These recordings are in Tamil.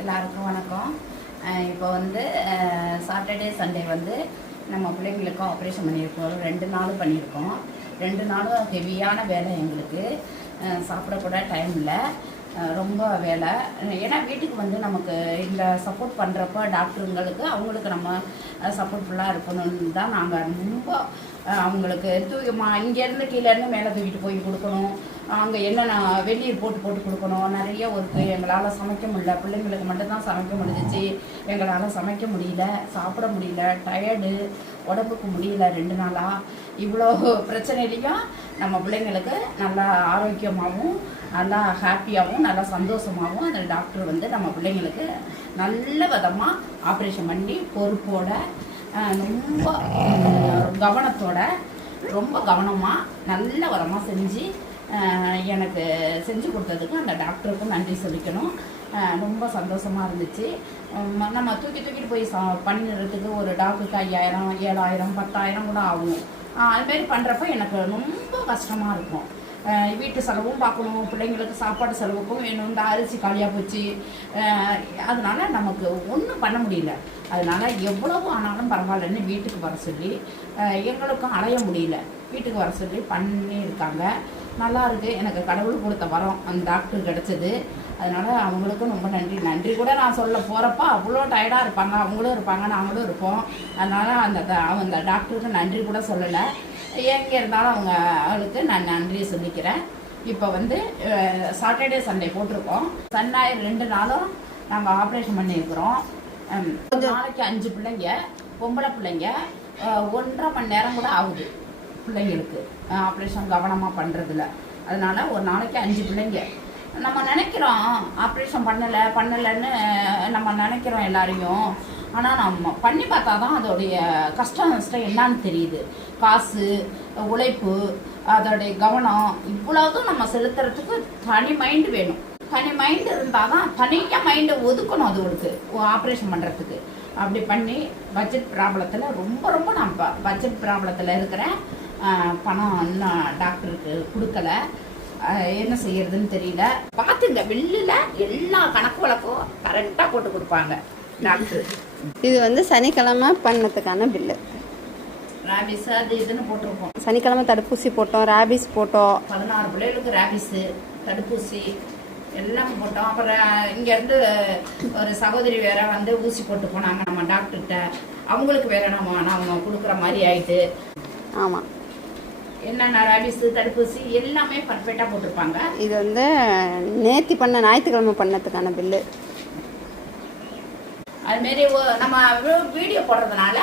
எல்லாருக்கும் வணக்கம். இப்போ வந்து சாட்டர்டே சண்டே வந்து நம்ம பிள்ளைங்களுக்கும் ஆப்ரேஷன் பண்ணியிருக்கோம். ரெண்டு நாளும் பண்ணியிருக்கோம். ரெண்டு நாளும் ஹெவியான வேலை எங்களுக்கு. சாப்பிடக்கூட டைம் இல்லை. ரொம்ப வேலை. ஏன்னா வீட்டுக்கு வந்து நமக்கு இந்த சப்போர்ட் பண்ணுறப்ப டாக்டருங்களுக்கு அவங்களுக்கு நம்ம சப்போர்ட்ஃபுல்லாக இருக்கணும்னு தான் நாங்கள் ரொம்ப அவங்களுக்கு தூக்கமாக இங்கேருந்து கீழேருந்து மேலே தூக்கிட்டு போய் கொடுக்கணும். அங்கே என்னென்ன வெந்நீர் போட்டு போட்டு கொடுக்கணும். நிறைய ஒர்க்கு எங்களால் சமைக்க முடியல. பிள்ளைங்களுக்கு மட்டும்தான் சமைக்க முடிஞ்சிச்சு. எங்களால் சமைக்க முடியல. சாப்பிட முடியல. டயர்டு உடம்புக்கு முடியல ரெண்டு நாளாக இவ்வளோ பிரச்சனையிலையும் நம்ம பிள்ளைங்களுக்கு நல்லா ஆரோக்கியமாகவும் நல்லா ஹாப்பியாகவும் நல்லா சந்தோஷமாகவும் அந்த டாக்டர் வந்து நம்ம பிள்ளைங்களுக்கு நல்ல விதமாக ஆப்ரேஷன் பண்ணி பொறுப்போட ரொம்ப கவனத்தோட ரொம்ப கவனமாக நல்ல விதமாக செஞ்சு எனக்கு செஞ்சு கொடுத்ததுக்கு அந்த டாக்டருக்கும் நன்றி சொல்லிக்கணும். ரொம்ப சந்தோஷமாக இருந்துச்சு. நம்ம தூக்கி தூக்கிட்டு போய் சா பண்ணிடுறதுக்கு ஒரு டாக்டருக்கு ஐயாயிரம் ஏழாயிரம் பத்தாயிரம் கூட ஆகும். அதுமாரி பண்ணுறப்ப எனக்கு ரொம்ப கஷ்டமாக இருக்கும். வீட்டு செலவும் பார்க்கணும் பிள்ளைங்களுக்கு சாப்பாடு செலவுக்கும் வேணும் இந்த அரிசி காலியாக போச்சு. அதனால் நமக்கு ஒன்றும் பண்ண முடியல. அதனால் எவ்வளவு ஆனாலும் பரவாயில்லன்னு வீட்டுக்கு வர சொல்லி எங்களுக்கும் அலைய முடியல. வீட்டுக்கு வர சொல்லி பண்ணியிருக்காங்க. நல்லா இருக்குது எனக்கு கடவுள் கொடுத்த வரம் அந்த டாக்டர் கிடச்சது. அதனால அவங்களுக்கும் ரொம்ப நன்றி. நன்றி கூட நான் சொல்ல போகிறப்ப அவ்வளோ டயர்டாக இருப்பாங்க. அவங்களும் இருப்பாங்க நாங்களும் இருப்போம். அதனால அந்த அந்த டாக்டருக்கு நன்றி கூட சொல்லலை. எங்கே இருந்தாலும் அவங்க அவளுக்கு நான் நன்றியை சொல்லிக்கிறேன். இப்போ வந்து சாட்டர்டே சண்டே போட்டிருக்கோம். சன் ஞாயிறு ரெண்டு நாளும் நாங்கள் ஆப்ரேஷன் பண்ணியிருக்கிறோம். நாளைக்கு அஞ்சு பிள்ளைங்க பொம்பளை பிள்ளைங்க ஒன்றரை மணி நேரம் கூட ஆகுது பிள்ளைங்களுக்கு. ஆப்ரேஷன் கவனமாக பண்ணுறதுல அதனால ஒரு நாளைக்கு அஞ்சு பிள்ளைங்க. நம்ம நினைக்கிறோம் ஆப்ரேஷன் பண்ணலை பண்ணலைன்னு நம்ம நினைக்கிறோம் எல்லாரையும். ஆனால் நம்ம பண்ணி பார்த்தா தான் அதோடைய கஷ்டம் நஷ்டம் என்னன்னு தெரியுது. காசு உழைப்பு அதோடைய கவனம் இவ்வளோதும் நம்ம செலுத்துறதுக்கு தனி மைண்டு வேணும். தனி மைண்டு இருந்தால் தான் தனியாக மைண்டை ஒதுக்கணும் அதுகளுக்கு ஆப்ரேஷன் பண்ணுறதுக்கு அப்படி பண்ணி பட்ஜெட் ப்ராப்ளத்தில் ரொம்ப ரொம்ப நான் பட்ஜெட் ப்ராப்ளத்தில் இருக்கிறேன். பணம் இன்னும் டாக்டருக்கு கொடுக்கல. என்ன செய்யறதுன்னு தெரியல. பார்த்துங்க வெளியில் எல்லா கணக்கு வழக்கும் கரெக்டாக போட்டு கொடுப்பாங்க. டாக்டர் இது வந்து சனிக்கிழமை பண்ணதுக்கான பில்லு. ரேபிஸ் அது இதுன்னு போட்டிருக்கோம் சனிக்கிழமை தடுப்பூசி போட்டோம் ரேபிஸ் போட்டோம். பதினாறு பிள்ளைகளுக்கு ரேபிஸு தடுப்பூசி எல்லாம் போட்டோம். அப்புறம் இங்கேருந்து ஒரு சகோதரி வேற வந்து ஊசி போட்டு போனாங்க. நம்ம டாக்டர்கிட்ட. அவங்களுக்கு வேற நம்ம நம்ம கொடுக்குற மாதிரி ஆயிட்டு. ஆமாம் என்னென்ன ரேபிஸ் தடுப்பூசி எல்லாமே பர்ஃபெக்டாக போட்டிருப்பாங்க. இது வந்து நேத்தி பண்ண ஞாயிற்றுக்கிழமை பண்ணதுக்கான பில்லு அதுமாரி நம்ம வீடியோ போடுறதுனால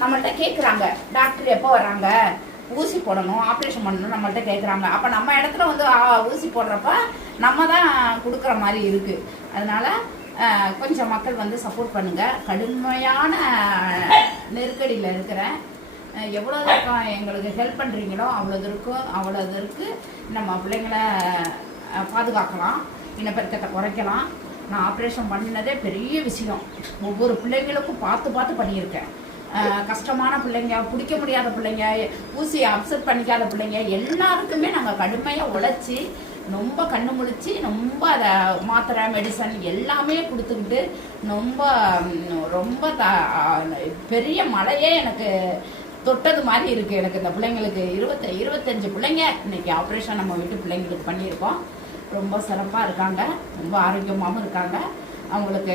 நம்மள்ட்ட கேட்குறாங்க டாக்டர் எப்போ வராங்க? ஊசி போடணும் ஆப்ரேஷன் பண்ணணும் நம்மள்ட்ட கேட்குறாங்க அப்போ நம்ம இடத்துல வந்து ஊசி போடுறப்ப நம்ம தான் கொடுக்குற மாதிரி இருக்குது அதனால கொஞ்சம் மக்கள் வந்து சப்போர்ட் பண்ணுங்க. கடுமையான நெருக்கடியில் இருக்கிறேன் எவ்வளோ தூரம் எங்களுக்கு ஹெல்ப் பண்ணுறீங்களோ அவ்வளோ இருக்கும் அவ்வளோ இருக்கு நம்ம பிள்ளைங்களை பாதுகாக்கலாம் இனப்பெருக்கத்தை குறைக்கலாம். நான் ஆப்ரேஷன் பண்ணினதே பெரிய விஷயம். ஒவ்வொரு பிள்ளைங்களுக்கும் பார்த்து பார்த்து பண்ணியிருக்கேன். கஷ்டமான பிள்ளைங்க பிடிக்க முடியாத பிள்ளைங்க ஊசியை அப்செட் பண்ணிக்காத பிள்ளைங்க எல்லாருக்குமே நாங்கள் கடுமையாக உழைச்சி ரொம்ப கண்ணு முழிச்சு ரொம்ப அதை மாத்திரை மெடிசன் எல்லாமே கொடுத்துக்கிட்டு ரொம்ப ரொம்ப த பெரிய மழையே எனக்கு தொட்டது மாதிரி இருக்குது எனக்கு இந்த பிள்ளைங்களுக்கு இருபத்த இருபத்தஞ்சு பிள்ளைங்க. இன்னைக்கு ஆப்ரேஷன் நம்ம வீட்டு பிள்ளைங்களுக்கு பண்ணியிருக்கோம். ரொம்ப சிறப்பாக இருக்காங்க. ரொம்ப ஆரோக்கியமாகவும் இருக்காங்க. அவங்களுக்கு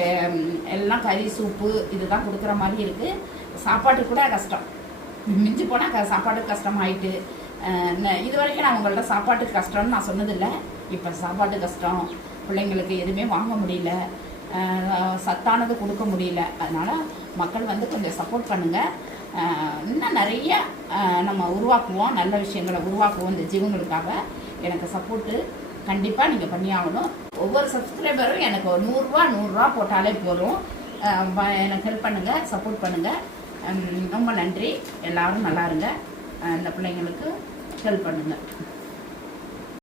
எல்லாம் கறி சூப்பு இதுதான் கொடுக்குற மாதிரி இருக்குது சாப்பாட்டு கூட கஷ்டம். மிஞ்சி போனால் க சாப்பாட்டுக்கு கஷ்டமாயிட்டு இது வரைக்கும் நான் அவங்கள்ட்ட சாப்பாட்டுக்கு கஷ்டம்னு நான் சொன்னதில்லை. இப்போ சாப்பாட்டு கஷ்டம். பிள்ளைங்களுக்கு எதுவுமே வாங்க முடியல. சத்தானது கொடுக்க முடியல. அதனால் மக்கள் வந்து கொஞ்சம் சப்போர்ட் பண்ணுங்கள் இன்னும் நிறைய நம்ம உருவாக்குவோம் நல்ல விஷயங்களை உருவாக்குவோம் இந்த ஜீவங்களுக்காக. எனக்கு சப்போர்ட்டு கண்டிப்பாக நீங்கள் பண்ணியாகணும். ஒவ்வொரு சப்ஸ்கிரைபரும் எனக்கு ஒரு நூறுரூவா நூறுரூவா போட்டாலே போதும். எனக்கு ஹெல்ப் பண்ணுங்கள் சப்போர்ட் பண்ணுங்கள் ரொம்ப நன்றி. எல்லோரும் நல்லா இருங்க. இந்த பிள்ளைங்களுக்கு ஹெல்ப் பண்ணுங்கள்